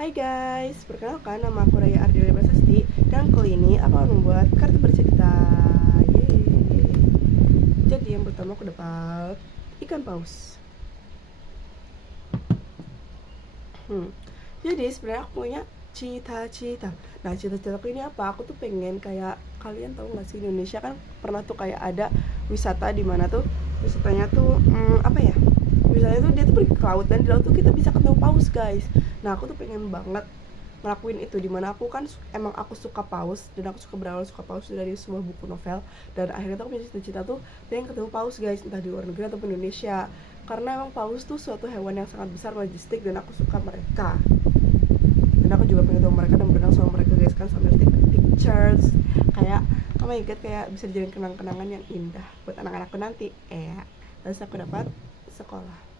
Hai guys, perkenalkan nama aku Raya Ardila Prasasti. Dan kali ini aku akan membuat kartu bercerita. Yeay. Jadi yang pertama aku dapat ikan paus. Jadi sebenarnya aku punya cita-cita. Nah, cita-citaku ini apa? Aku tuh pengen kayak, kalian tahu nggak sih, Indonesia kan pernah tuh kayak ada wisata di mana tuh wisatanya tuh apa ya? Misalnya tuh dia tuh pergi ke laut, dan di laut tuh kita bisa ketemu paus guys. Nah, aku tuh pengen banget ngelakuin itu, dimana aku kan emang aku suka paus, dan aku suka berawal suka paus dari sebuah buku novel. Dan akhirnya tuh aku punya cita-cita tuh pengen ketemu paus guys, entah di luar negeri ataupun Indonesia, karena emang paus tuh suatu hewan yang sangat besar, majestic, dan aku suka mereka. Dan aku juga pengen ketemu mereka dan berenang sama mereka guys, kan sambil take pictures, kayak oh my god, kayak bisa dijadiin kenang-kenangan yang indah buat anak-anakku nanti. Terus aku dapat sekolah.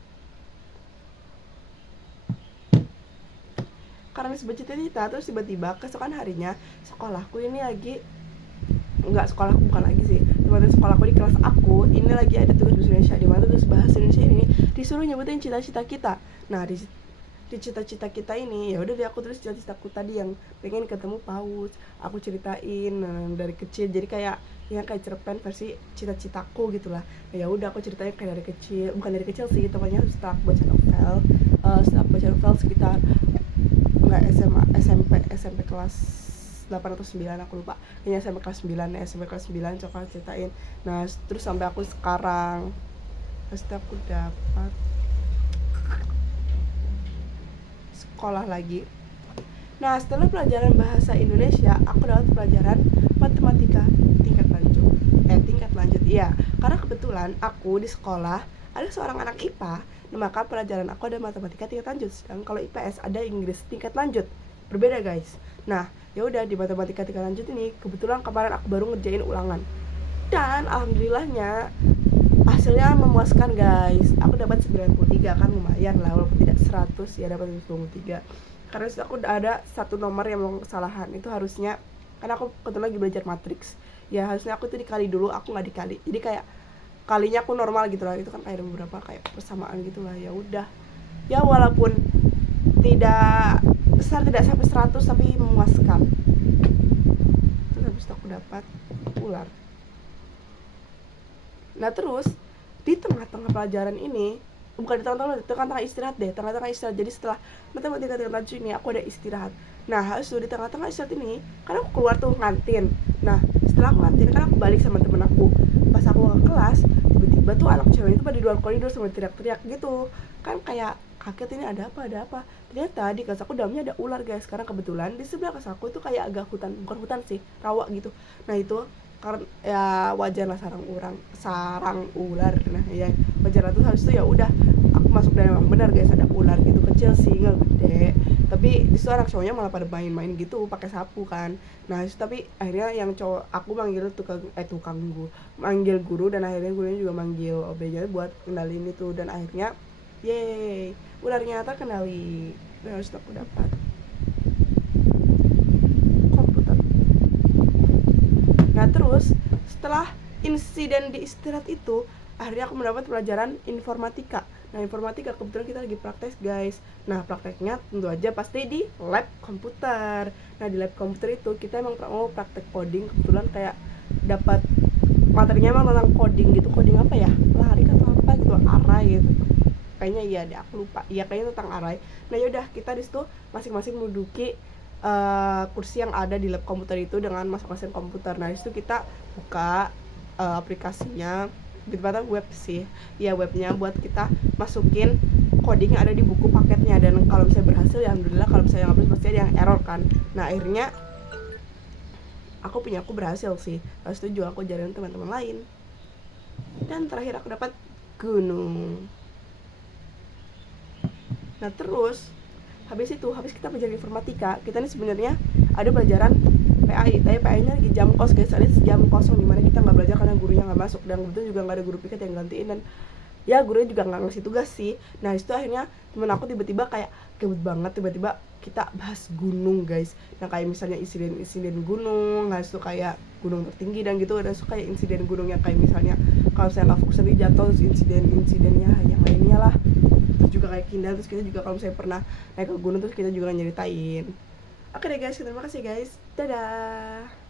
Karena sebuah cita-cita, terus tiba-tiba keesokan harinya sekolahku ini lagi, enggak, sekolahku bukan lagi sih, teman-teman sekolahku di kelas aku ini lagi ada tugas bahasa Indonesia, di mana tugas bahasa Indonesia ini disuruh nyebutin cita-cita kita. Nah, di cita-cita kita ini, ya udah deh aku tulis cita-citaku tadi yang pengen ketemu paus. Aku ceritain dari kecil, jadi kayak yang kayak cerpen versi cita-citaku gitulah. Ya udah aku ceritain kayak dari kecil, bukan dari kecil sih, temannya setelah aku baca novel, sekitar nggak SMP kelas 8 atau 9, aku lupa, kayaknya SMP kelas 9 ya, SMP kelas 9 coba ceritain. Nah, terus sampai aku sekarang, pasti aku dapat sekolah lagi. Nah, setelah pelajaran bahasa Indonesia, aku dapat pelajaran matematika tingkat lanjut. Tingkat lanjut, iya. Karena kebetulan aku di sekolah ada seorang anak IPA, maka pelajaran aku ada matematika tingkat lanjut. Sedangkan kalau IPS ada Inggris tingkat lanjut. Berbeda guys. Nah, ya udah, di matematika tingkat lanjut ini kebetulan kemarin aku baru ngerjain ulangan. Dan alhamdulillahnya hasilnya memuaskan guys. Aku dapat 93, kan lumayan lah, walaupun tidak 100 ya, dapat 93. Karena aku ada satu nomor yang mau kesalahan, itu harusnya, karena aku kebetulan lagi belajar matriks ya, harusnya aku tuh dikali dulu, aku nggak dikali, jadi kayak kalinya aku normal gitu lah, itu kan kayak ada beberapa kayak persamaan gitu lah. Ya udah, ya walaupun tidak besar, tidak sampai 100, tapi memuaskan. Terus habis itu aku dapat ular. Nah, terus di tengah-tengah pelajaran ini, bukan di tengah-tengah istirahat deh, tengah-tengah istirahat. Jadi setelah matematika tingkat lanjut ini aku ada istirahat. Nah, harus di tengah-tengah istirahat ini kan aku keluar tuh ngantin. Nah, setelah aku ngantin kan aku balik sama temen aku. Pas aku ke kelas, tiba-tiba tuh anak cewek itu pada di luar koridor sambil teriak-teriak gitu. Kan kayak kaget, ini ada apa. Ternyata di kelas aku dalamnya ada ular guys. Karena kebetulan di sebelah kelas aku itu kayak agak hutan, bukan hutan sih, rawa gitu. Nah, itu karena ya wajar lah, sarang ular. Nah ya wajar lah. Tuh habis itu ya udah aku masuk, dan emang benar guys ada ular gitu, kecil sih, nggak gede, tapi di situ anak cowoknya malah pada main-main gitu pakai sapu kan. Nah itu, tapi akhirnya yang cowok aku manggil tukang guru, manggil guru, dan akhirnya gurunya juga manggil OB-nya buat kendaliin itu, dan akhirnya yeay, ularnya terkendali. Dan harus aku dapat komputer. Nah, terus setelah insiden di istirahat itu, akhirnya aku mendapat pelajaran informatika. Nah, informatika kebetulan kita lagi praktek guys. Nah, prakteknya tentu aja pasti di lab komputer. Nah, di lab komputer itu kita emang mau praktek coding. Kebetulan kayak dapat materinya emang tentang coding gitu. Coding apa ya? Lari atau apa gitu, array gitu. Kayaknya iya deh, aku lupa. Iya, kayaknya tentang array. Nah, yaudah, kita di situ masing-masing menduduki kursi yang ada di lab komputer itu dengan masing-masing komputer. Nah, itu kita buka aplikasinya, lebih tepatnya web sih, ya webnya, buat kita masukin coding yang ada di buku paketnya. Dan kalau misalnya berhasil ya alhamdulillah, kalau misalnya nggak berhasil pasti ada yang error kan. Nah, akhirnya aku berhasil sih. Lalu itu juga aku ajarin teman-teman lain. Dan terakhir aku dapat gunung. Nah, terus habis kita belajar informatika, kita ini sebenarnya ada pelajaran PAI, tapi PAI-nya lagi jam kos guys, ada jam kosong dimana kita nggak belajar karena gurunya nggak masuk, dan kebetulan juga nggak ada guru piket yang gantiin, dan ya gurunya juga nggak ngasih tugas sih. Nah itu akhirnya temen aku tiba-tiba kayak kebut banget, tiba-tiba kita bahas gunung guys. Nah kayak misalnya insiden gunung, nah itu kayak gunung tertinggi dan gitu. Ada kayak insiden gunung yang kayak misalnya kalau saya nggak fokus tadi jatuh, terus insidennya yang lainnya lah. juga kayak Kinda, terus kita juga kalau misalnya pernah naik ke gunung terus kita juga nyeritain. Oke deh guys, terima kasih guys, dadah.